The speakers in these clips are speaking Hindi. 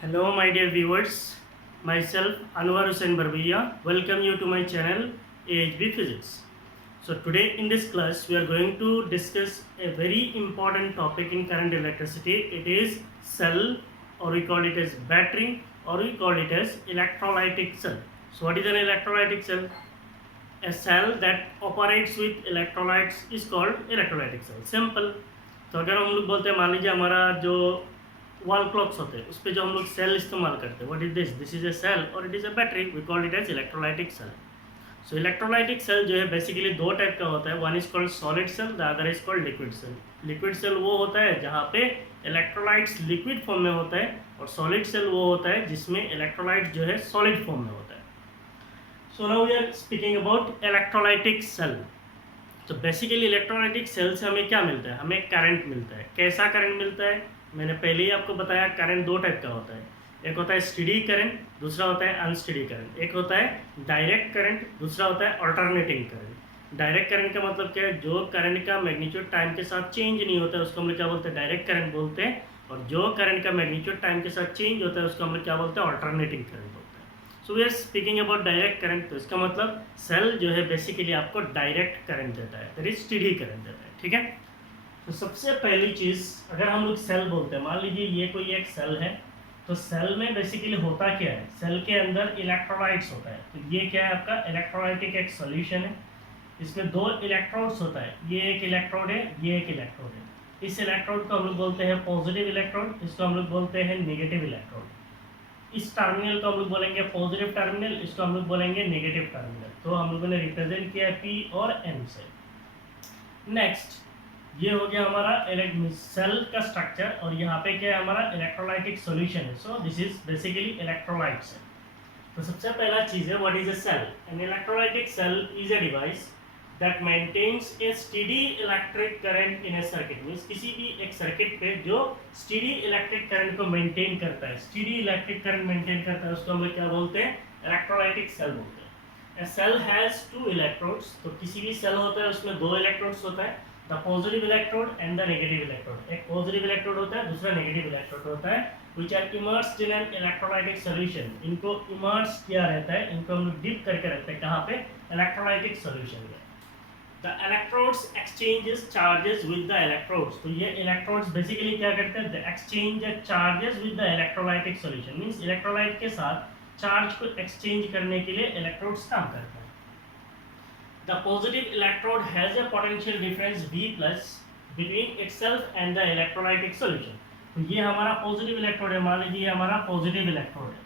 Hello, my dear viewers. Myself, Anowar Hussain Barbhuiya. Welcome you to my channel, AHB Physics. So today in this class, we are going to discuss a very important topic in current electricity. It is cell, or we call it as battery, or we call it as electrolytic cell. So what is an electrolytic cell? A cell that operates with electrolytes is called electrolytic cell. Simple. तो अगर हम लोग बोलते हैं, मान लीजिए हमारा जो वॉल क्लॉक्स होते हैं उस पर जो हम लोग सेल इस्तेमाल करते हैं, what is this is a cell और it is a battery, we call it as electrolytic cell. So electrolytic cell जो है बेसिकली दो टाइप का होता है. One is called solid cell, the other is called liquid cell. Liquid cell वो होता है जहाँ पे इलेक्ट्रोलाइट्स लिक्विड फॉर्म में होता है, और सॉलिड सेल वो होता है जिसमें इलेक्ट्रोलाइट जो है सॉलिड फॉर्म में होता है. So now we are speaking about electrolytic cell. तो बेसिकली इलेक्ट्रोलाइटिक सेल से हमें क्या मिलता है? हमें करंट मिलता है. कैसा करंट मिलता है? मैंने पहले ही आपको बताया करंट दो टाइप का होता है. एक होता है स्टेडी करंट, दूसरा होता है अनस्टेडी करंट. एक होता है डायरेक्ट करंट, दूसरा होता है अल्टरनेटिंग करंट. डायरेक्ट करंट का मतलब क्या है? जो करंट का मैग्नीट्यूड टाइम के साथ चेंज नहीं होता है उसको हम लोग क्या बोलते हैं? डायरेक्ट करंट बोलते हैं. और जो करंट का मैग्नीट्यूड टाइम के साथ चेंज होता है उसको हम लोग क्या बोलते हैं? अल्टरनेटिंग करंट बोलते हैं. So we are speaking about direct current. तो इसका मतलब सेल जो है बेसिकली आपको डायरेक्ट करंट देता है, दैट इज स्टेडी करंट देता है. ठीक है. तो सबसे पहली चीज़, अगर हम लोग सेल बोलते हैं, मान लीजिए ये कोई एक सेल है, तो सेल में बेसिकली होता क्या है? सेल के अंदर इलेक्ट्रोलाइट्स होता है. तो ये क्या है? आपका इलेक्ट्रोलाइटिक एक सॉल्यूशन है. इसमें दो इलेक्ट्रोड्स होता है. ये एक इलेक्ट्रोड है, ये एक इलेक्ट्रोड है. इस इलेक्ट्रोड को हम लोग बोलते हैं पॉजिटिव इलेक्ट्रोड, इसको हम लोग बोलते हैं नेगेटिव इलेक्ट्रोड. इस टर्मिनल को हम लोग बोलेंगे पॉजिटिव टर्मिनल, इसको हम लोग बोलेंगे नेगेटिव टर्मिनल. तो हम लोगों ने रिप्रेजेंट किया P और N से. नेक्स्ट, ये हो गया हमारा सेल का स्ट्रक्चर, और यहाँ पे क्या है? हमारा इलेक्ट्रोलाइटिक सॉल्यूशन है. So this is basically electrolyte cell. तो सबसे पहला चीज़ है, what is a cell? An electrolytic cell is a device that maintains a steady electric current in a circuit. Means किसी भी एक सर्किट पे जो स्टेडी इलेक्ट्रिक करंट को मेंटेन करता है, स्टेडी इलेक्ट्रिक करंट मेंटेन करता है, उसको हम लोग क्या बोलते हैं? इलेक्ट्रोलाइटिक सेल बोलते हैं. ए सेल हैज टू इलेक्ट्रोड्स. तो किसी भी सेल होता है उसमें दो इलेक्ट्रोड्स होता है, the positive electrode and the negative electrode. एक पॉजिटिव इलेक्ट्रोड होता है, दूसरा नेगेटिव इलेक्ट्रोड होता है, which are immersed in an electrolytic solution. इनको इमर्स किया रहता है, इनको हम लोग डिप करके रखते हैं. कहाँ पे? इलेक्ट्रोलाइटिक सॉल्यूशन में. The electrodes exchanges charges with the electrodes. तो ये electrodes basically क्या करते हैं? They exchange charges with the electrolytic solution. Means electrolyte के साथ चार्ज को exchange करने के लिए electrodes काम करते हैं. The positive electrode has a potential difference V plus between itself and the electrolytic solution. तो ये हमारा पॉजिटिव इलेक्ट्रोड है. मान लीजिए ये हमारा पॉजिटिव इलेक्ट्रोड है.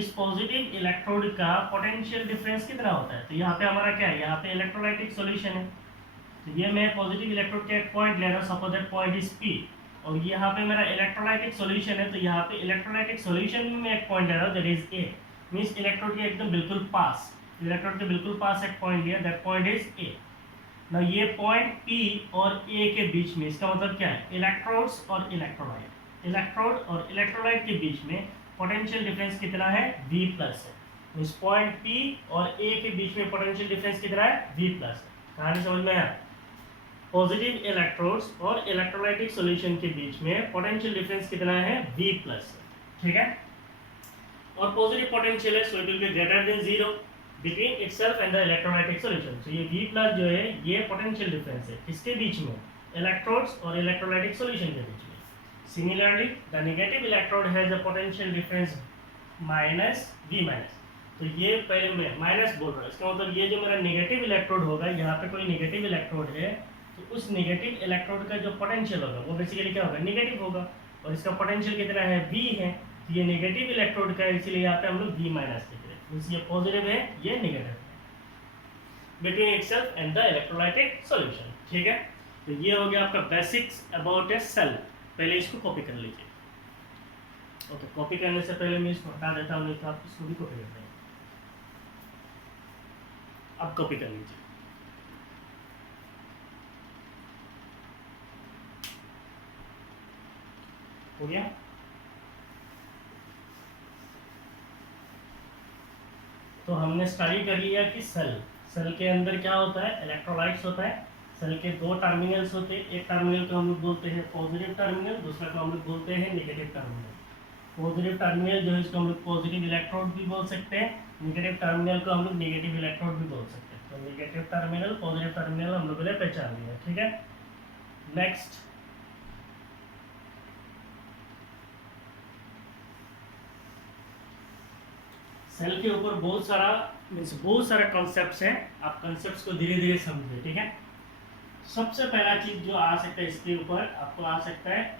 इस पॉजिटिव इलेक्ट्रोड का पोटेंशियल डिफरेंस कितना होता है? तो यहाँ पे हमारा क्या है? यहाँ पे इलेक्ट्रोलाइटिक सॉल्यूशन है. तो ये मैं पॉजिटिव इलेक्ट्रोड का एक पॉइंट ले रहा हूँ, suppose that point is P, और यहाँ पे मेरा इलेक्ट्रोलाइटिक सॉल्यूशन है. तो यहाँ पे इलेक्ट्रोलाइटिक सॉल्यूशन में मैं एक पॉइंट ले रहा हूँ, that is A. Means electrode के एकदम बिल्कुल पास, इलेक्ट्रोड के बिल्कुल पास एक पॉइंट लिया, दैट पॉइंट इज A. ना ये पॉइंट P और A के बीच में, इसका मतलब क्या है? इलेक्ट्रोड्स और इलेक्ट्रोलाइट. इलेक्ट्रोड और इलेक्ट्रोलाइट के बीच में पोटेंशियल डिफरेंस कितना है? V प्लस है. इस पॉइंट P और A के बीच में पोटेंशियल डिफरेंस कितना है? V प्लस है. कहानी समझ में आया? पॉजिटिव इलेक्ट्रोड्स और इलेक्ट्रोलाइटिक सॉल्यूशन के बीच में पोटेंशियल डिफरेंस कितना है? V प्लस है. ठीक है. और पॉजिटिव पोटेंशियल है, so it will be greater than 0 between itself and the electrolytic solution. So ये V प्लस जो है ये पोटेंशियल डिफरेंस है. किसके बीच में? इलेक्ट्रोड्स और इलेक्ट्रोलाइटिक सॉल्यूशन के बीच में. Similarly, the negative electrode has a potential difference minus V minus. तो ये पहले मैं माइनस बोल रहा हूँ, इसका मतलब ये जो मेरा नेगेटिव इलेक्ट्रोड होगा, यहाँ पे कोई नेगेटिव इलेक्ट्रोड है, तो उस नेगेटिव इलेक्ट्रोड का जो पोटेंशियल होगा वो बेसिकली क्या होगा? नेगेटिव होगा. और इसका पोटेंशियल कितना है? V है. तो ये नेगेटिव इलेक्ट्रोड का है, इसलिए यहाँ पे हम लोग V माइनस लिख रहे हैं. मीन्स ये पॉजिटिव है, ये नेगेटिव है, between itself and the electrolytic solution. ठीक है. तो ये हो गया आपका बेसिक्स अबाउट ए सेल. पहले इसको कॉपी कर लीजिए. ओके, कॉपी करने से पहले मैं इसको हटा देता हूँ, नहीं तो आप इसको भी कॉपी करते हैं. अब कॉपी कर लीजिए. हो गया. तो हमने स्टडी कर लिया कि सेल के अंदर क्या होता है? इलेक्ट्रोलाइट्स होता है. सेल के दो टर्मिनल्स होते हैं. एक टर्मिनल को हम लोग बोलते हैं पॉजिटिव टर्मिनल, दूसरा को हम लोग बोलते हैं नेगेटिव टर्मिनल. पॉजिटिव टर्मिनल जो है इसको हम लोग पॉजिटिव इलेक्ट्रोड भी बोल सकते हैं, नेगेटिव टर्मिनल को हम लोग नेगेटिव इलेक्ट्रोड भी बोल सकते हैं। तो नेगेटिव टर्मिनल पॉजिटिव टर्मिनल हम लोगों ने पहचान लिया, ठीक है। नेक्स्ट, सेल के ऊपर बहुत सारा कॉन्सेप्ट्स हैं, आप कॉन्सेप्ट्स को धीरे धीरे समझिए, ठीक है। सबसे पहला चीज जो आ सकता है इसके ऊपर आपको आ सकता है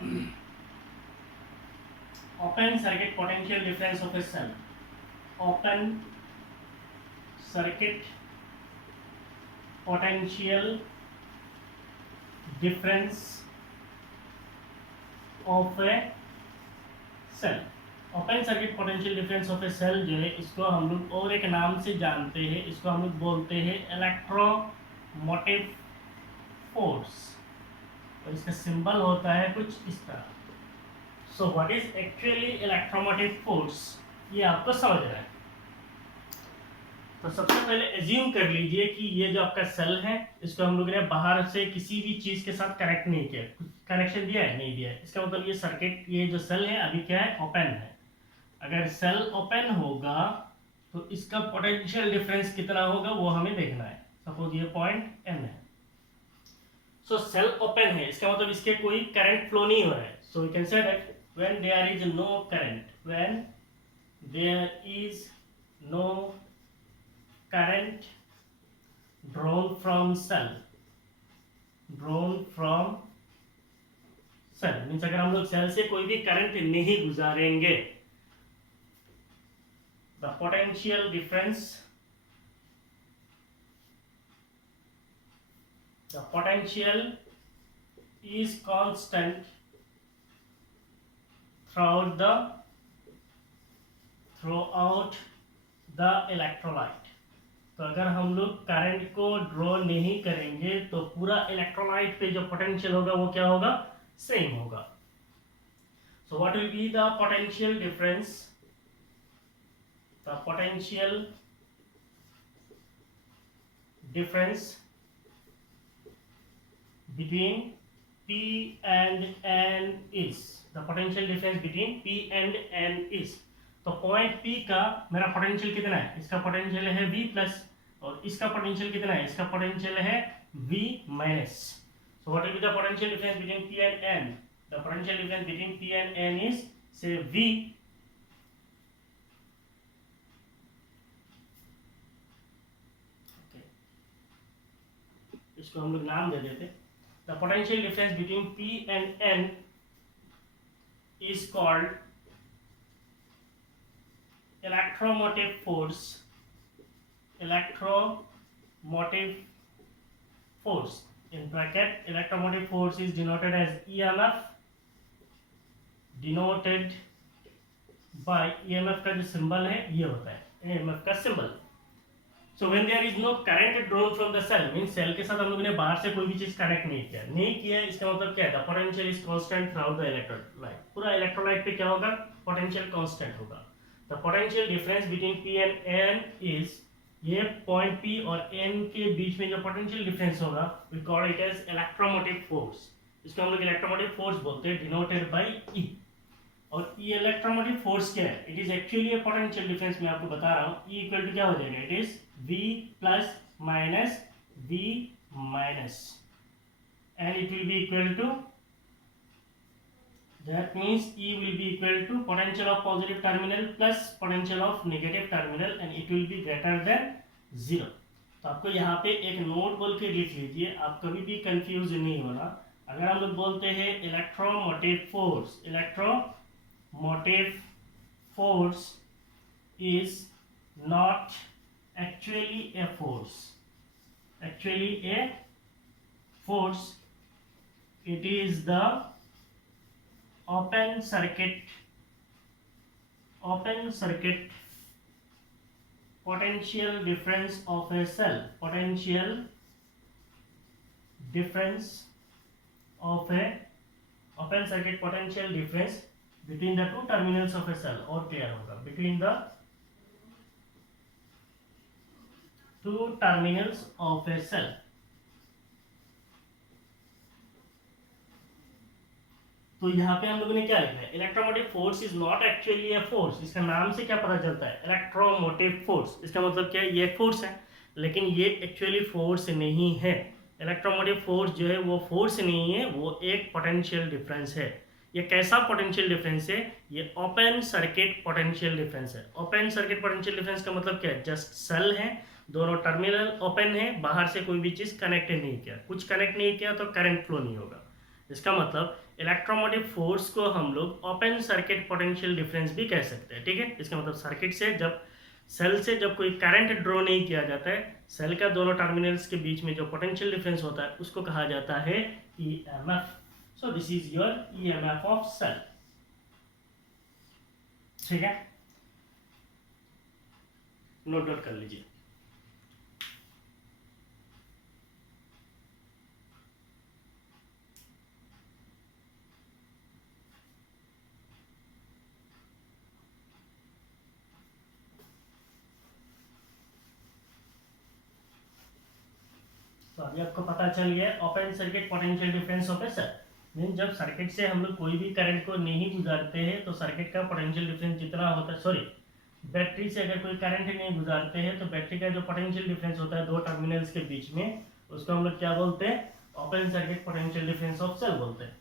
open circuit potential difference of a cell. Open circuit potential difference of a cell. Open circuit potential difference of a cell जो है इसको हम लोग और एक नाम से जानते हैं, इसको हम लोग बोलते हैं इलेक्ट्रोमोटिव फोर्स, और इसका सिंबल होता है कुछ इस तरह। सो what is actually electromotive force, ये आपको समझना है। तो सबसे पहले एज्यूम कर लीजिए कि ये जो आपका सेल है इसको हम लोगों ने बाहर से किसी भी चीज के साथ कनेक्ट नहीं किया, कनेक्शन दिया है नहीं दिया है। इसका मतलब ये सर्किट, ये जो सेल है अभी क्या है, ओपन है। अगर सेल ओपन होगा तो इसका पोटेंशियल डिफरेंस कितना होगा वो हमें देखना है। सपोज ये पॉइंट एन है, सो सेल ओपन है, इसका मतलब इसके कोई करंट फ्लो नहीं हो रहा है। So we can say that when there is no current, when there is no current drawn from cell means अगर हम लोग सेल से कोई भी करंट नहीं गुजारेंगे, the potential difference is constant throughout the electrolyte। तो अगर हम लोग करंट को ड्रॉ नहीं करेंगे तो पूरा इलेक्ट्रोलाइट पे जो पोटेंशियल होगा वो क्या होगा, सेम होगा। So what will be the potential difference, the potential difference between P and N is, the potential difference between P and N is। तो पॉइंट P का मेरा पोटेंशियल कितना है, इसका पोटेंशियल है V प्लस, और इसका पोटेंशियल कितना है, इसका पोटेंशियल है V minus. So what will be the potential difference between P and N, the potential difference between P and N is say V इसको हम लोग नाम दे देते। The potential difference between P and N is called electromotive force। electromotive force in bracket, electromotive force is denoted as EMF, denoted by EMF का जो सिंबल है ये होता है EMF का symbol. So when there is no current drawn from the cell, means cell के साथ हम लोगों ने बाहर से कोई भी चीज कनेक्ट नहीं किया, इसका मतलब क्या है, the potential is constant throughout the electrolyte। पूरा इलेक्ट्रोलाइट पे क्या होगा, पोटेंशियल कांस्टेंट होगा। The potential difference between P and N is, ये पॉइंट P और N के बीच में जो पोटेंशियल डिफरेंस होगा we call it as electromotive force। इसको हम लोग इलेक्ट्रोमोटिव फोर्स बोलते हैं, डिनोटेड बाय E। और ये इलेक्ट्रोमोटिव फोर्स क्या है, it is actually a potential difference. मैं आपको बता रहा हूँ E इक्वल टू क्या हो जाएगा, it is V plus minus V minus, and it will be equal to, that means E will be equal to potential of positive terminal plus potential of negative terminal and it will be greater than 0। तो आपको यहाँ पे एक नोट बोल के लिख लीजिए, आप कभी भी कंफ्यूज नहीं होना। अगर हम लोग बोलते हैं electromotive force, electromotive force is not actually a force, actually a force, it is the open circuit potential difference of a cell, potential difference of a open circuit potential difference between the two terminals of a cell, और क्लियर होगा, between the two terminals of a cell। तो यहाँ पे हम लोगों ने क्या लिखा है, electromotive force is not actually a force. इसका नाम से क्या पता चलता है, इलेक्ट्रोमोटिव फोर्स। इसका मतलब क्या है, ये फोर्स है लेकिन ये एक्चुअली फोर्स नहीं है। इलेक्ट्रोमोटिव फोर्स जो है वो फोर्स नहीं है, वो एक पोटेंशियल डिफरेंस है। ये कैसा पोटेंशियल डिफरेंस है, ये ओपन सर्किट पोटेंशियल डिफरेंस है। ओपन सर्किट पोटेंशियल डिफरेंस का मतलब क्या है, जस्ट सेल है, दोनों टर्मिनल ओपन है, बाहर से कोई भी चीज कनेक्ट नहीं किया, कुछ कनेक्ट नहीं किया तो करंट फ्लो नहीं होगा। इसका मतलब इलेक्ट्रोमोटिव फोर्स को हम लोग ओपन सर्किट पोटेंशियल डिफरेंस भी कह सकते हैं, ठीक है। इसका मतलब सर्किट से जब सेल से जब कोई करंट ड्रॉ नहीं किया जाता है, सेल का दोनों टर्मिनल्स के बीच में जो पोटेंशियल डिफरेंस होता है उसको कहा जाता है EMF। So this is your EMF of cell, ठीक है, नोट डाउन कर लीजिए। तो अभी आपको पता चल गया open circuit potential difference of a cell. Mean जब सर्किट से हम लोग कोई भी करंट को नहीं गुजारते हैं तो सर्किट का पोटेंशियल डिफरेंस जितना होता है, सॉरी, बैटरी से अगर कोई करंट नहीं गुजारते हैं तो बैटरी का जो पोटेंशियल डिफरेंस होता है दो टर्मिनल्स के बीच में, उसको हम लोग क्या बोलते हैं, open circuit potential difference of cell बोलते हैं।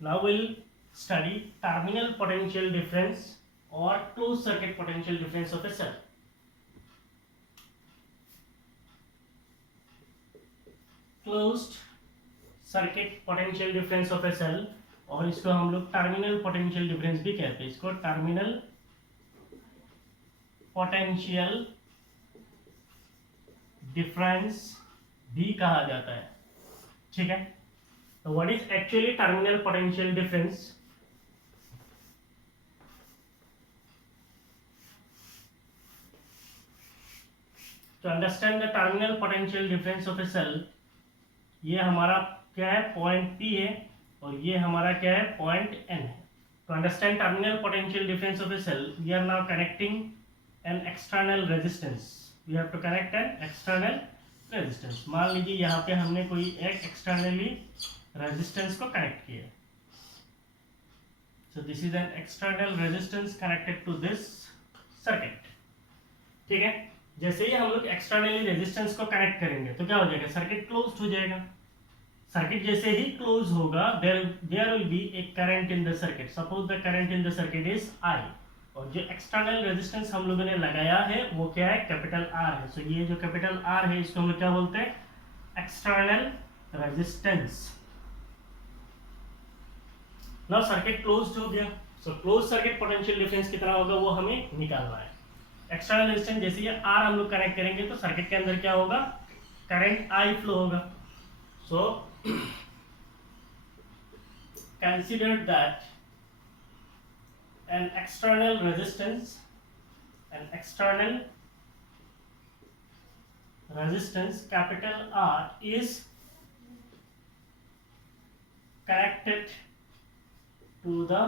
Now will study terminal potential difference और close circuit potential difference of a cell. Closed circuit potential difference of a cell, और इसको हम लोग टर्मिनल पोटेंशियल डिफरेंस भी कहते हैं। इसको टर्मिनल पोटेंशियल डिफरेंस भी कहा जाता है, ठीक है। तो what is actually terminal potential difference? To understand the terminal potential difference of a cell, ये हमारा क्या है, पॉइंट P है, और ये हमारा क्या है, पॉइंट N है। To understand terminal potential difference of a cell, we are now connecting an external resistance. We have to connect an external resistance. मान लीजिए यहाँ पे हमने कोई एक externally resistance को कनेक्ट किया। So this is an external resistance connected to this circuit, ठीक है। जैसे ही हम लोग एक्सटर्नली रेजिस्टेंस को कनेक्ट करेंगे तो क्या हो जाएगा, सर्किट क्लोज्ड हो जाएगा। सर्किट जैसे ही क्लोज होगा, there will be a current in the circuit. Suppose the current in the circuit is I, और जो एक्सटर्नल रेजिस्टेंस हम लोगों ने लगाया है वो क्या है, कैपिटल R है। सो ये जो कैपिटल R है इसको हम लोग क्या बोलते हैं, external resistance. Now circuit closed हो गया, so close circuit potential difference कितना होगा वो हमें निकालना है। एक्सटर्नल रेजिस्टेंस जैसे ये R हम लोग कनेक्ट करेंगे तो सर्किट के अंदर क्या होगा, करंट I फ्लो होगा। So consider that an external resistance capital R is connected to the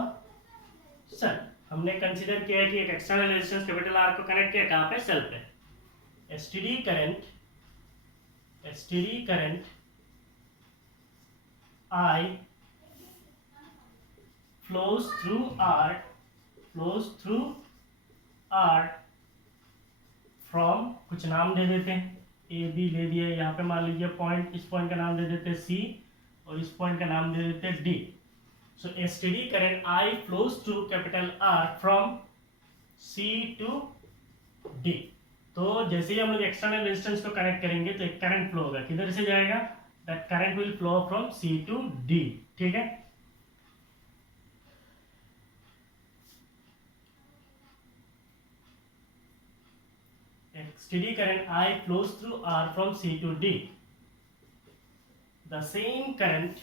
cell। हमने कंसीडर किया है कि एक एक्सटर्नल रेजिस्टेंस कैपिटल R को कनेक्ट किया कहाँ पे, सेल पे। STD current I flows through R from, कुछ नाम दे देते हैं, ए बी ले दिया, यहाँ पे मान लीजिए पॉइंट, इस पॉइंट का नाम दे देते हैं C और इस पॉइंट का नाम दे देते हैं D। So a steady current I flows through capital R from C to D। तो जैसे ही हम लोग एक्सटर्नल रेजिस्टेंस को कनेक्ट करेंगे तो एक करंट फ्लो होगा, किधर से जाएगा, that current will flow from C to D, ठीक है। एक steady current I flows through R from C to D। The same current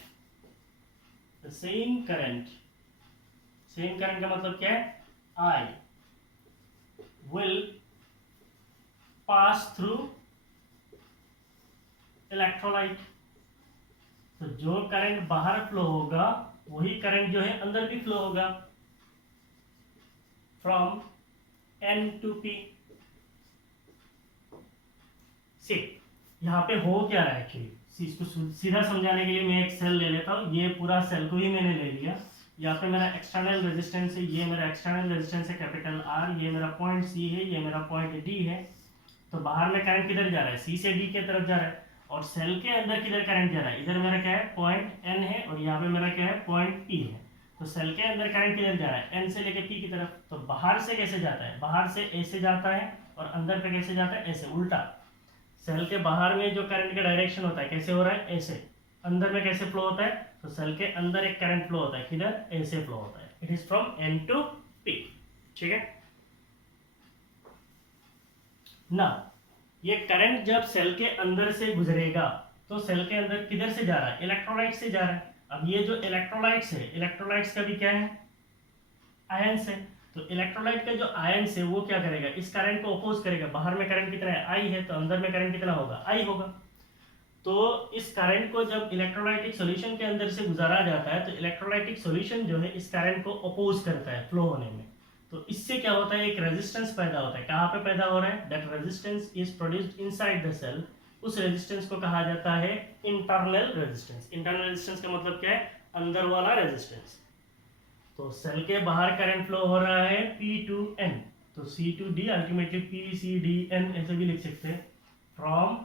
का मतलब क्या है, I will pass through electrolyte। तो जो करंट बाहर फ्लो होगा वही करंट जो है अंदर भी फ्लो होगा, from N to P। सी यहाँ पे हो क्या रहा है एक्चुअली, इसको सीधा समझाने के लिए मैं एक सेल ले लेता हूँ। ये पूरा सेल को ही मैंने ले लिया, यहाँ पे मेरा एक्सटर्नल रेजिस्टेंस है, ये मेरा एक्सटर्नल रेजिस्टेंस है कैपिटल आर, ये मेरा पॉइंट सी है, ये मेरा पॉइंट डी है। तो बाहर में करंट किधर जा रहा है, सी से डी के तरफ जा रहा है, और सेल के अंदर किधर करंट जा रहा है, इधर मेरा क्या है पॉइंट एन है, और यहाँ पे मेरा क्या है पॉइंट पी है। तो सेल के अंदर करंट किधर जा रहा है, एन से लेके पी की तरफ। तो बाहर से कैसे जाता है, बाहर से ऐसे जाता है, और अंदर पे कैसे जाता है, ऐसे उल्टा। सेल के बाहर में जो करंट का डायरेक्शन होता है कैसे हो रहा है, ऐसे। अंदर में कैसे फ्लो होता है, तो सेल के अंदर एक करंट फ्लो होता है, किधर, ऐसे फ्लो होता है। It is from N to P, ठीक है ना। ये करंट जब सेल के अंदर से गुजरेगा तो सेल के अंदर किधर से जा रहा है, इलेक्ट्रोलाइट से जा रहा है। अब ये जो इलेक्ट्रोलाइट्स है, इलेक्ट्रोलाइट्स का भी क्या है, आयंस है। तो इलेक्ट्रोलाइट का जो आयंस है वो क्या करेगा, इस करंट को अपोज करेगा। बाहर में करंट कितना है, आई है, तो अंदर में करंट कितना होगा, आई होगा। तो इस करंट को जब इलेक्ट्रोलाइटिक सॉल्यूशन के अंदर से गुजारा जाता है तो इलेक्ट्रोलाइटिक सॉल्यूशन जो है इस करंट को अपोज करता है फ्लो होने में। तो इससे क्या होता है, एक रेजिस्टेंस पैदा होता है। कहाँ पे पैदा हो रहा है, that resistance is produced inside the cell. उस रेजिस्टेंस को कहा जाता है इंटरनल रेजिस्टेंस। इंटरनल रेजिस्टेंस का मतलब क्या है, अंदर वाला रेजिस्टेंस। तो सेल के बाहर करंट फ्लो हो रहा है P to N, तो C to D, ultimately P C D N ऐसे भी लिख सकते हैं। फ्रॉम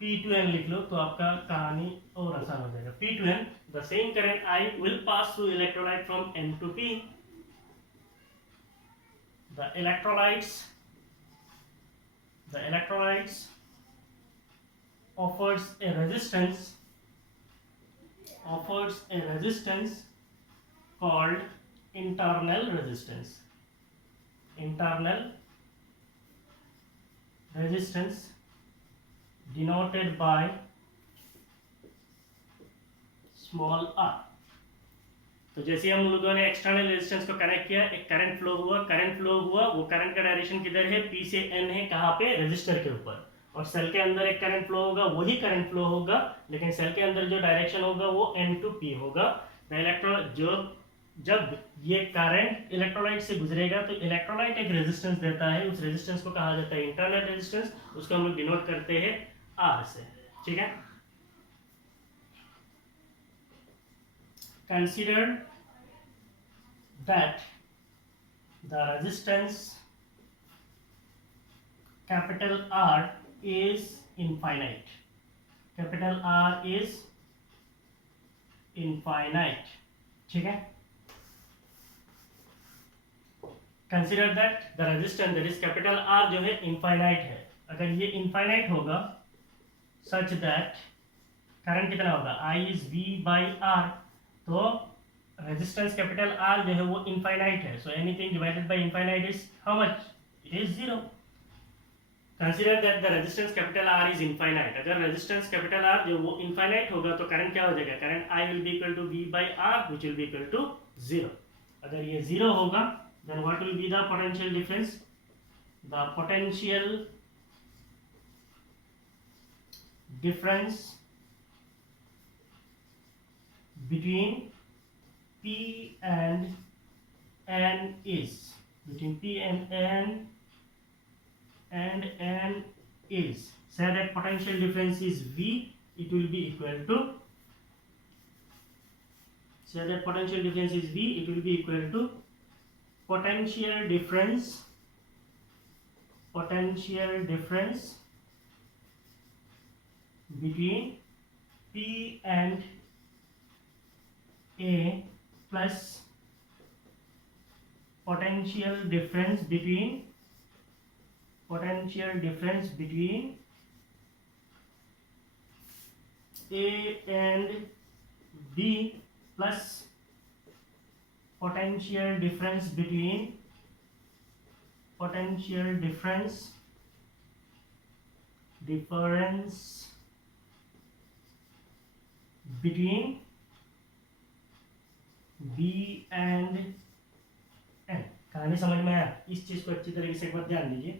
P to N लिख लो तो आपका कहानी और आसान हो जाएगा। P to N, the same current I will pass through electrolyte from N to P. The electrolytes offers a resistance called internal resistance. Internal resistance denoted by small r। तो जैसे हम लोगों ने एक्सटर्नल रेजिस्टेंस को कनेक्ट किया, एक करंट फ्लो हुआ, वो करंट का डायरेक्शन किधर है, P से N है, कहाँ पे, रेजिस्टर के ऊपर। और सेल के अंदर एक करंट फ्लो होगा, वही करंट फ्लो होगा, लेकिन सेल के अंदर जो डायरेक्शन होगा वो N to P होगा। जब ये करंट इलेक्ट्रोलाइट से गुजरेगा तो इलेक्ट्रोलाइट एक रेजिस्टेंस देता है, उस रेजिस्टेंस को कहा जाता है इंटरनल रेजिस्टेंस। उसको हम लोग डिनोट करते हैं R से, ठीक है। Consider that the resistance capital R is infinite. Capital R is infinite, ठीक है। Consider that the resistance, that is capital R जो है infinite है। अगर ये infinite होगा such that करंट कितना होगा, I is V by R, तो रेजिस्टेंस कैपिटल R जो है वो इनफाइनाइट है। So anything divided by infinite is how much, it is 0। Consider that the resistance capital R is infinite. अगर रेजिस्टेंस कैपिटल R जो वो इनफाइनाइट होगा तो करंट क्या हो जाएगा, current I will be equal to V by R which will be equal to 0। अगर ये 0 होगा then what will be the potential difference, the potential difference between P and N is, between P and N is, say that potential difference is V, it will be equal to, say that potential difference is V, it will be equal to potential difference between P and A plus potential difference between A and B plus potential difference between B and N। कहानी समझ में आया, इस चीज को अच्छी तरीके से एक बार ध्यान दीजिए।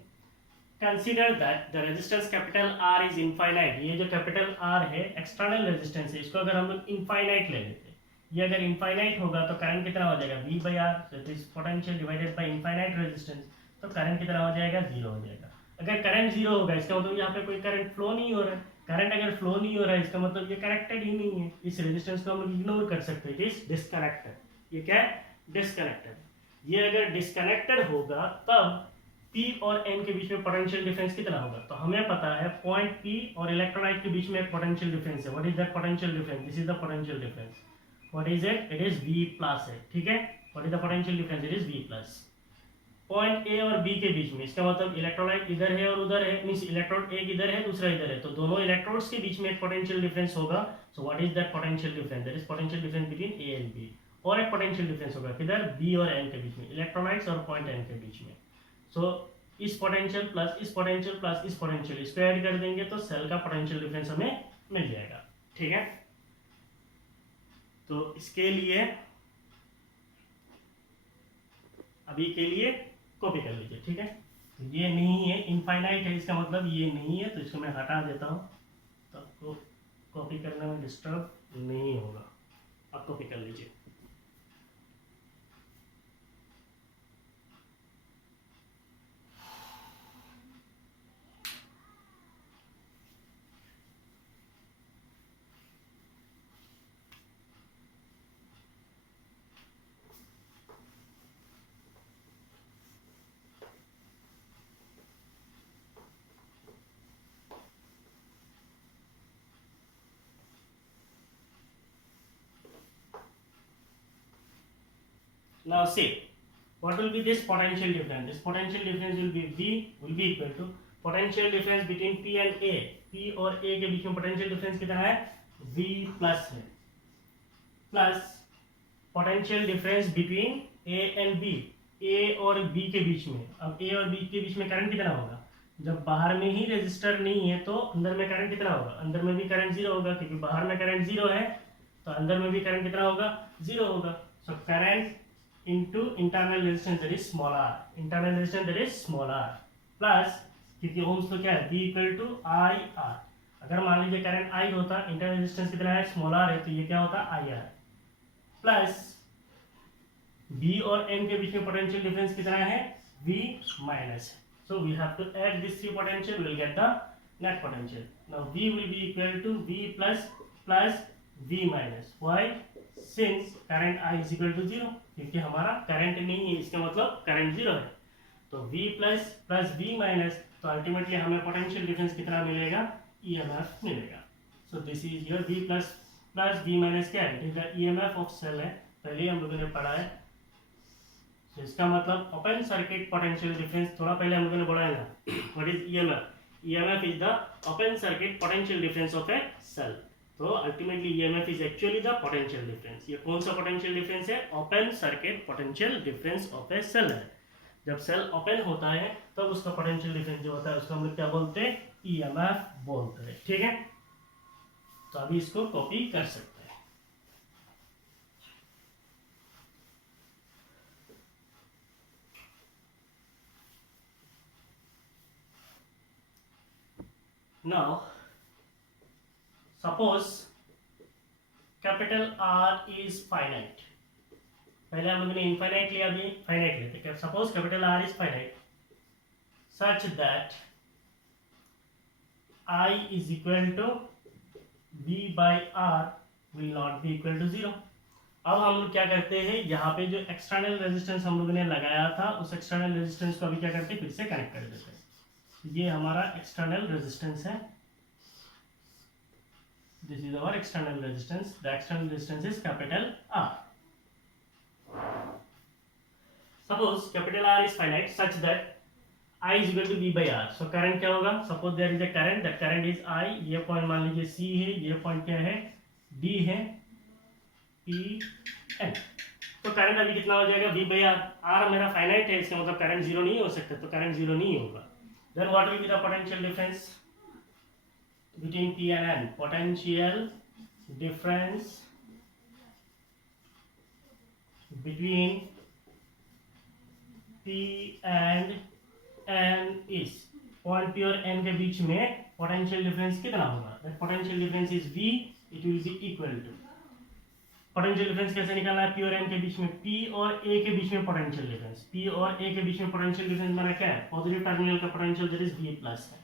Consider that the resistance capital R is infinite. ये जो कैपिटल R है एक्सटर्नल रेजिस्टेंस है, इसको अगर हम लोग इनफाइनाइट ले लेते हैं, ये अगर इनफाइनाइट होगा तो करंट कितना हो जाएगा, V by R, so this potential divided by infinite resistance, तो करंट कितना हो जाएगा, 0 हो जाएगा। अगर करंट 0 होगा इसका मतलब यहाँ पे कोई करंट फ्लो नहीं हो रहा है, करंट अगर फ्लो नहीं हो रहा है इसका मतलब ये कनेक्टेड ही नहीं है, इस रेजिस्टेंस को हम लोग इग्नोर कर सकते हैं, इट इज डिस्कनेक्टेड। ये क्या है? डिस्कनेक्टेड। ये अगर डिस्कनेक्टेड होगा तब P और N के बीच में पोटेंशियल डिफरेंस कितना होगा? तो हमें पता है पॉइंट P और इलेक्ट्रोलाइट के बीच में एक पोटेंशियल डिफरेंस है। What is that potential difference? This is the potential difference. What is it? It is V plus है, ठीक है। What is the potential difference? It is V plus. Point A और बी के बीच में, इसका मतलब इलेक्ट्रोलाइट इधर है और उधर है, मींस इलेक्ट्रोड एक इधर है दूसरा इधर है, तो दोनों इलेक्ट्रोड्स के बीच में एक पोटेंशियल डिफरेंस होगा। So what is that potential difference? That is potential difference between A and B. और एक पोटेंशियल डिफरेंस होगा किधर? बी और एन के बीच में, इलेक्ट्रोलाइट्स और पॉइंट एन के बीच में। सो इस पोटेंशियल प्लस इस पोटेंशियल प्लस इस पोटेंशियल, इसको ऐड कर देंगे तो सेल का पोटेंशियल डिफरेंस हमें मिल जाएगा, ठीक है। तो इसके लिए अभी के लिए कॉपी कर लीजिए, ठीक है। तो ये नहीं है, इनफाइनाइट है, इसका मतलब ये नहीं है, तो इसको मैं हटा देता हूँ, तो आपको कॉपी करने में डिस्टर्ब नहीं होगा। आप कॉपी कर लीजिए। Now see, what will be this potential difference? This potential difference will be V will be equal to potential difference between P and A. P और A के बीच में potential difference कितना है? V plus है, plus potential difference between A and B. A और B के बीच में, अब A और B के बीच में करंट कितना होगा? जब बाहर में ही रेजिस्टर नहीं है तो अंदर में करंट कितना होगा? अंदर में भी करंट जीरो होगा, क्योंकि बाहर में करंट जीरो है तो अंदर में भी करंट कितना होगा? जीरो होगा। So current into internal resistance that is small r, internal resistance that is small r, plus क्योंकि ओम्स तो क्या है? V equal to I R। अगर मान लीजिए करंट I होता, इंटरनल रेजिस्टेंस कितना है? स्मॉल r है, तो ये क्या होता? I R, प्लस B और N के बीच में पोटेंशियल डिफरेंस कितना है? V minus. So we have to add this three potential, will get the net potential. Now V will be equal to V plus plus V minus। Why? Since current I is equal to 0, क्योंकि हमारा करंट नहीं है, इसका मतलब करंट जीरो है। तो V plus plus V minus, तो अल्टीमेटली हमें पोटेंशियल डिफरेंस कितना मिलेगा? EMF मिलेगा। So this is your V plus plus V minus क्या है? It is the EMF of cell है, पहले हम लोगों ने पढ़ा है। तो इसका मतलब ओपन सर्किट पोटेंशियल डिफरेंस, थोड़ा पहले हम लोगों ने बोला है ना, what is EMF? EMF is the open circuit potential difference of a cell. तो ultimately EMF is actually the potential difference. ये कौन सा पोटेंशियल डिफरेंस है? Open circuit potential difference of a cell है। जब सेल ओपन होता है तब तो उसका पोटेंशियल डिफरेंस जो होता है उसको हम लोग क्या बोलते हैं? EMF बोलते हैं, ठीक है। तो अभी इसको कॉपी कर सकते हैं। Now suppose capital R is finite, पहले हम लोगों ने इनफाइनाइट लिया, अभी फाइनाइट लेते हैं। Suppose capital R is finite such that I is equal to V by R will not be equal to 0। अब हम लोग क्या करते हैं, यहाँ पे जो एक्सटर्नल रेजिस्टेंस हम लोगों ने लगाया था उस एक्सटर्नल रेजिस्टेंस को अभी क्या करते हैं? फिर से कनेक्ट कर देते हैं। ये हमारा एक्सटर्नल रेजिस्टेंस है, this is our external resistance, the external resistance is capital R। suppose capital R is finite such that I is equal to V by R, so current क्या होगा? suppose there is a current, that current is I, ये पॉइंट मान लीजिए C है, ये पॉइंट क्या है? D है, P N। तो करंट अभी कितना हो जाएगा? V by R। R मेरा फाइनाइट है, इसका मतलब करंट जीरो नहीं हो सकता, तो करंट जीरो नहीं होगा। then what will be the potential difference between P and N? Potential difference between P and N is, point P और N के बीच में पोटेंशियल डिफरेंस कितना होगा? That potential difference is V, it will be equal to, potential difference कैसे निकालना है? P और N के बीच में, P और A के बीच में पोटेंशियल डिफरेंस, P और A के बीच में पोटेंशियल डिफरेंस माना क्या है? पॉजिटिव टर्मिनल का potential that is V plus है।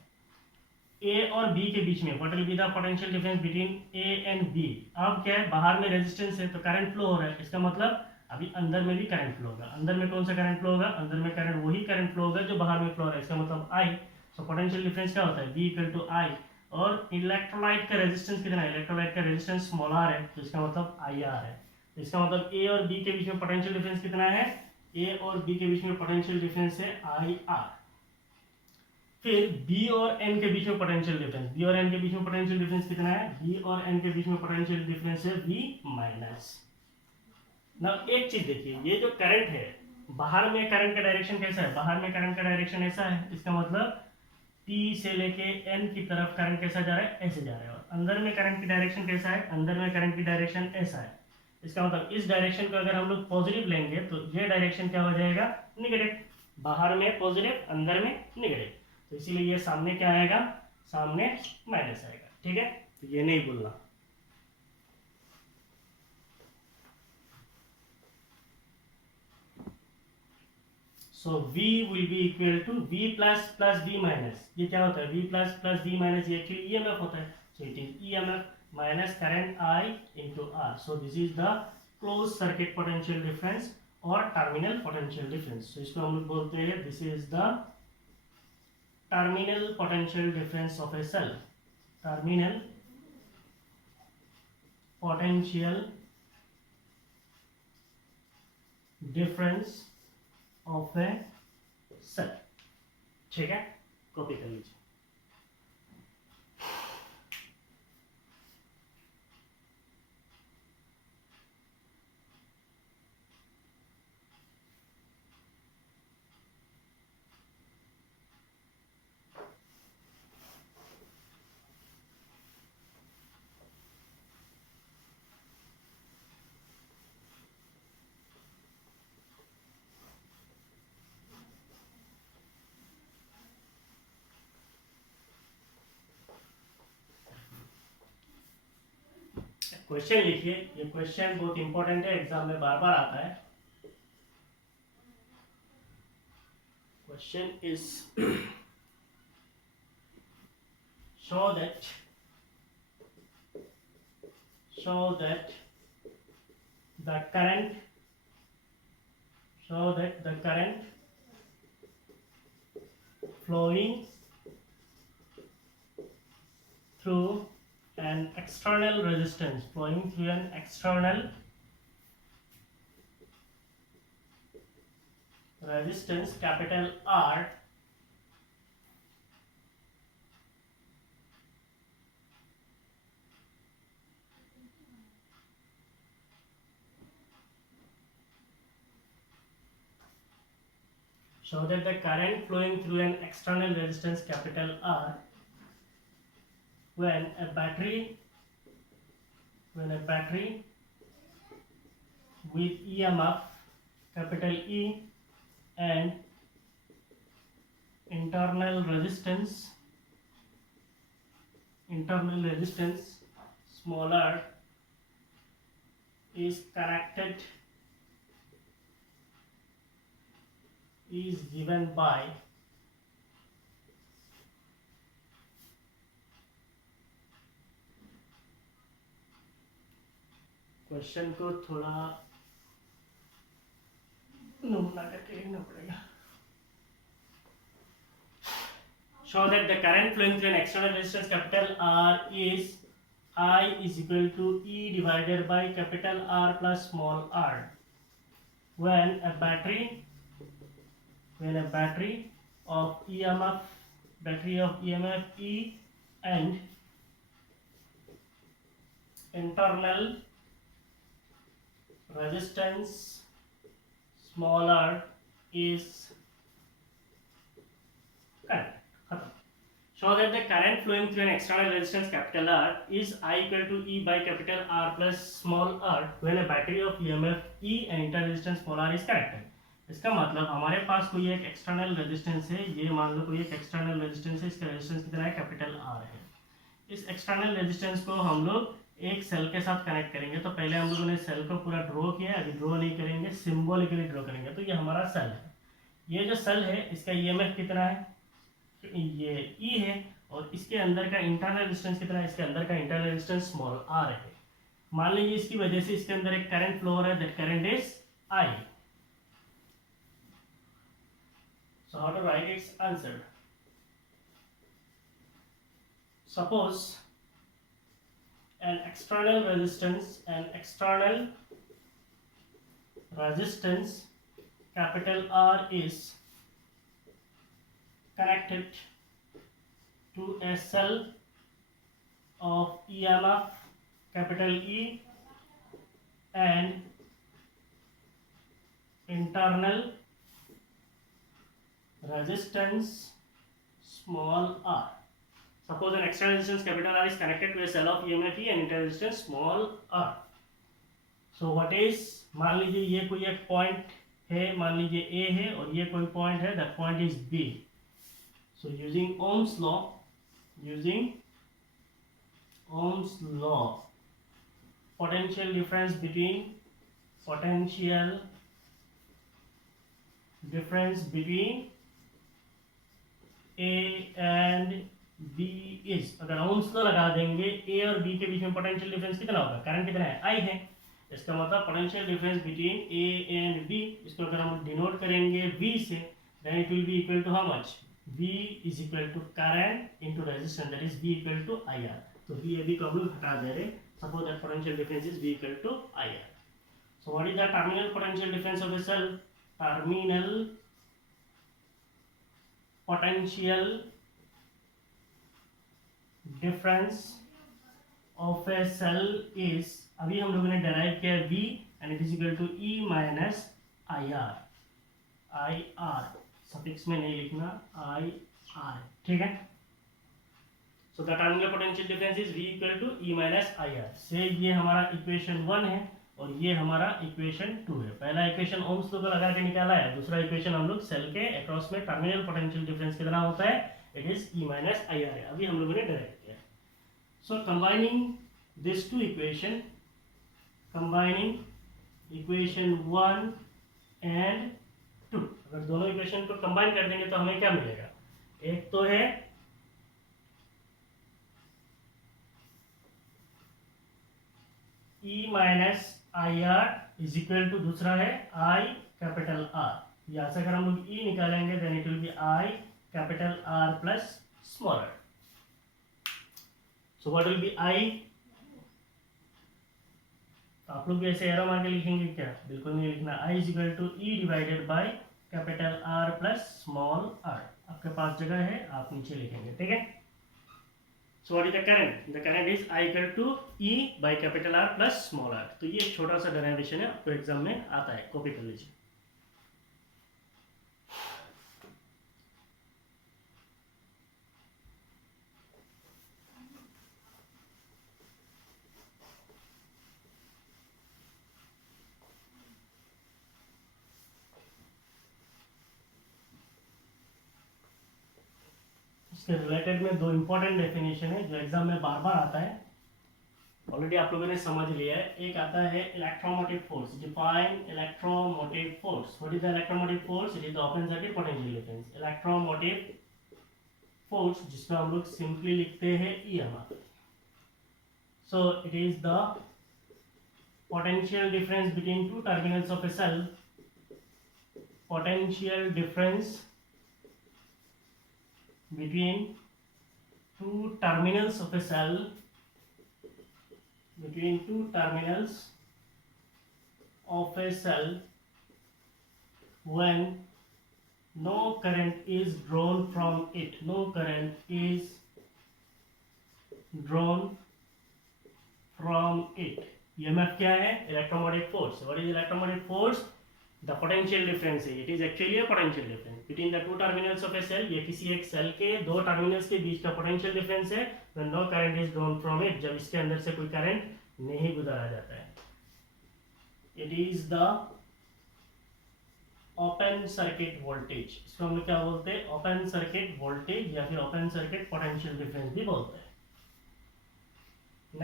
ए और बी के बीच में what will be the potential difference between A and B. अब क्या है, बाहर में रेजिस्टेंस है तो करंट फ्लो हो रहा है, इसका मतलब अभी अंदर में भी करंट फ्लो होगा। अंदर में कौन सा करंट फ्लो होगा, अंदर में करंट वही करंट फ्लो होगा जो बाहर में फ्लो हो रहा है, इसका मतलब आई। सो पोटेंशियल डिफरेंस क्या होता है, बी इक्वल टू आई। और इलेक्ट्रोलाइट का रेजिस्टेंस कितना है, इलेक्ट्रोलाइट का रेजिस्टेंस स्मॉल आर है, तो इसका मतलब आई आर है। तो इसका मतलब ए और बी के बीच में पोटेंशियल डिफरेंस कितना है, ए और बी के बीच में पोटेंशियल डिफरेंस है आई आर। फिर बी और एन के बीच में पोटेंशियल डिफरेंस, बी और एन के बीच में पोटेंशियल डिफरेंस कितना है, बी और एन के बीच में पोटेंशियल डिफरेंस है वी माइनस। ना एक चीज देखिए, ये जो करंट है, बाहर में करंट का डायरेक्शन कैसा है, बाहर में करंट का डायरेक्शन ऐसा है, इसका मतलब P से लेके N की तरफ करंट कैसा जा रहा है, ऐसे जा रहा है। और अंदर में करंट की डायरेक्शन कैसा है, अंदर में करंट की डायरेक्शन ऐसा है। इसका मतलब इस डायरेक्शन को अगर हम लोग पॉजिटिव लेंगे तो ये डायरेक्शन क्या हो जाएगा, निगेटिव। बाहर में पॉजिटिव, अंदर में निगेटिव, तो इसीलिए ये सामने क्या आएगा, सामने माइनस आएगा। ठीक है, तो ये नहीं भूलना। सो V will be equal to V plus plus V minus। ये क्या होता है, V plus plus V minus, ये एक्चुअली EMF होता है। So it is EMF minus current I into R। So this is the closed circuit potential difference और terminal potential difference। So इसको हम लोग बोलते हैं, this is the terminal potential difference of a cell। terminal potential difference of a cell। ठीक है, कॉपी कर लीजिए। क्वेश्चन लिखिए, ये क्वेश्चन बहुत इंपॉर्टेंट है, एग्जाम में बार बार आता है। Question is show that the current flowing through an external resistance, capital R, show that the current flowing through an external resistance capital R when a battery with EMF capital E and internal resistance small r is given by question को थोड़ा नमूना करके लिखना पड़ेगा। Show that the current flowing through an external resistance capital R is I is equal to E divided by capital R plus small r when a battery of EMF E and internal resistance small r is current। Show that the current flowing through an external resistance capital R is I equal to E by capital R plus small r when a battery of EMF E and internal resistance small r is connected। इसका मतलब हमारे पास कोई एक एक्सटर्नल रेजिस्टेंस है, ये मान लो कोई एक एक्सटर्नल रेजिस्टेंस है, इसका रेजिस्टेंस कितना है, कैपिटल R है। इस एक्सटर्नल रेजिस्टेंस को हम लोग एक सेल के साथ कनेक्ट करेंगे। तो पहले हम लोगों ने सेल को पूरा ड्रॉ किया, अभी ड्रॉ नहीं करेंगे, सिंबॉलिकली ड्रॉ करेंगे। तो ये हमारा सेल है, ये जो सेल है इसका EMF कितना है, ये E है और इसके अंदर का इंटरनल रेजिस्टेंस कितना है, इसके अंदर का इंटरनल रेजिस्टेंस स्मॉल आर है। मान लीजिए इसकी वजह से इसके अंदर एक करंट फ्लो हो रहा है, that current is I. So how to write its answer? Suppose an external resistance capital R is connected to a cell of EMF capital E and internal resistance small r. Suppose an external resistance capital R is connected to a cell of EMF E and internal resistance small r. So what is, मान लीजिए ये कोई एक पॉइंट है, मान लीजिए A है और ये कोई पॉइंट है, that point is B. So using Ohm's law, potential difference between A and B is, अगर ओम्स लॉ लगा देंगे A और B के बीच में पोटेंशियल डिफरेंस कितना होगा, करंट कितना है, I है। इसका मतलब potential difference between A and B, इसको अगर हम डिनोट करेंगे V से, then it will be equal to how much, V is equal to current into resistance, that is V equal to IR। तो V अभी को हम लोग हटा दे रहे, suppose that potential difference is V equal to IR। So what is the terminal potential difference of a cell? Terminal potential difference of a cell is, अभी हम लोगों ने डेराइव किया है V and it is equal to E minus IR। IR suffix में नहीं लिखना, IR, ठीक है। So the terminal potential difference is V equal to E minus IR। से ये हमारा इक्वेशन 1 है और ये हमारा इक्वेशन 2 है। पहला इक्वेशन ओम्स लॉ को लगा के निकाला है, दूसरा इक्वेशन हम लोग सेल के अक्रॉस में टर्मिनल पोटेंशियल डिफरेंस कितना होता है, it is E minus IR है, अभी हम लोगों ने डेराइव किया है। So combining this two equation, combining equation 1 and 2, अगर दोनों इक्वेशन को कंबाइन कर देंगे तो हमें क्या मिलेगा, एक तो है E minus IR is equal to, दूसरा है I कैपिटल R। यहाँ से अगर हम लोग E निकालेंगे then it will be I capital R plus smaller. So what will be I? तो आप लोग भी ऐसे एरो मार के लिखेंगे क्या? बिल्कुल नहीं लिखना। I is equal to E divided by capital R plus small r। आपके पास जगह है, आप नीचे लिखेंगे, ठीक है। So what is the current? The current is I equal to E by capital R plus small r। तो ये एक छोटा सा डेरिवेशन है, आपको एग्जाम में आता है, कॉपी कर लीजिए। इसके रिलेटेड में दो इंपॉर्टेंट डेफिनेशन है जो एग्जाम में बार बार आता है, ऑलरेडी आप लोगों ने समझ लिया है। एक आता है electromotive force, define electromotive force. What is the electromotive force? It is the open circuit potential difference. Electromotive force जिसको हम लोग सिंपली लिखते हैं EMF। So it is the potential difference between two terminals of a cell, potential difference between two terminals of a cell, between two terminals of a cell when no current is drawn from it, no current is drawn from it। EMF क्या है? Electromotive force. What is electromotive force? The potential difference है, it is actually a potential difference between the two terminals of a cell. ये किसी एक सेल के दो टर्मिनल्स के बीच का पोटेंशियल डिफरेंस है when no current is drawn from it, जब इसके अंदर से कोई करंट नहीं गुजारा जाता है। It is the open circuit voltage, इसको हम लोग क्या बोलते हैं? ओपन सर्किट वोल्टेज या फिर ओपन सर्किट पोटेंशियल डिफरेंस भी बोलते हैं।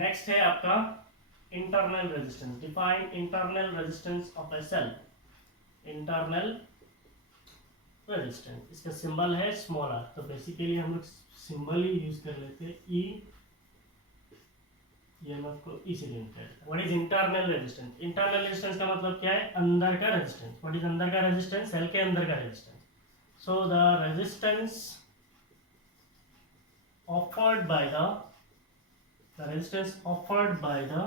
नेक्स्ट है आपका internal resistance. Define internal resistance of a cell. Internal resistance. इसका सिंबल है स्मॉल आर, तो बेसिकली हम लोग सिंबल ही यूज कर लेते हैं ई, EMF को ई से लिंक करते हैं। What is internal resistance? Internal resistance का मतलब क्या है? अंदर का रेजिस्टेंस। व्हाट इज अंदर का रेजिस्टेंस? सेल के अंदर का resistance. So the resistance offered by the resistance offered by the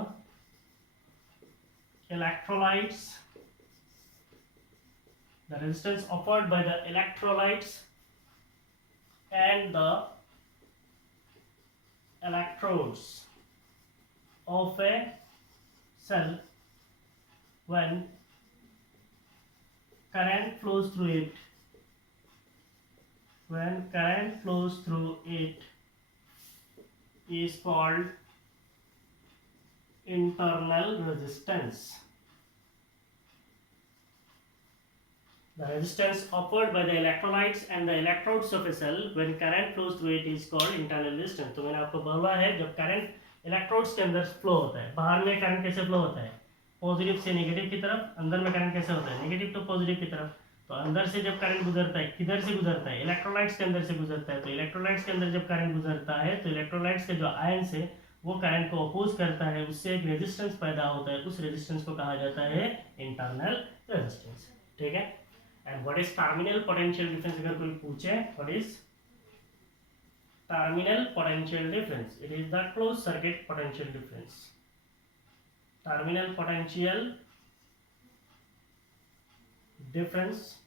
electrolytes, the resistance offered by the electrolytes and the electrodes of a cell when current flows through it, when current flows through it is called internal resistance. The resistance offered by the electrolytes and the electrodes of a cell when current flows through it is called internal resistance. तो मैंने आपको बोला है जब करंट इलेक्ट्रोड्स के अंदर फ्लो होता है, बाहर में करंट कैसे फ्लो होता है? पॉजिटिव से नेगेटिव की तरफ। अंदर में करंट कैसे होता है? नेगेटिव टू पॉजिटिव की तरफ। तो अंदर से जब करंट गुजरता है, किधर से गुजरता है? इलेक्ट्रोलाइट्स के अंदर से गुजरता है। तो इलेक्ट्रोलाइट्स के अंदर जब करंट गुजरता है तो इलेक्ट्रोलाइट्स के जो आयंस है वो करंट को अपोज करता है, उससे एक रेजिस्टेंस पैदा होता है। उस रेजिस्टेंस को कहा जाता है इंटरनल रेजिस्टेंस। ठीक है। And what is terminal potential difference? अगर कोई पूछे what is terminal potential difference, it is the close circuit potential difference. Terminal potential difference,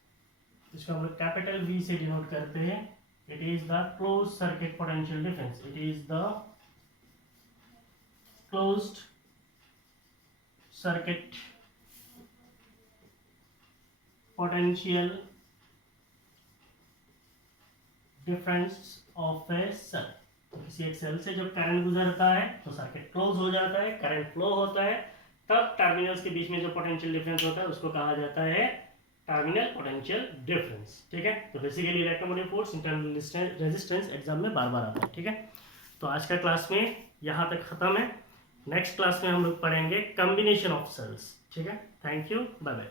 इसको हम लोग कैपिटल V से डिनोट करते हैं। It is the close circuit potential difference. It is the closed circuit potential difference of a cell. किसी एक सेल से जब करंट गुजरता है तो सर्किट क्लोज हो जाता है, करंट फ्लो होता है, तब टर्मिनल्स के बीच में जो पोटेंशियल डिफरेंस होता है उसको कहा जाता है टर्मिनल पोटेंशियल डिफरेंस। ठीक है। तो basically electromotive force, internal resistance exam में बार बार आता है। ठीक है। तो आज का क्लास में यहाँ तक खत्म है। नेक्स्ट क्लास में हम लोग पढ़ेंगे कॉम्बिनेशन ऑफ सेल्स। ठीक है। Thank you, bye bye.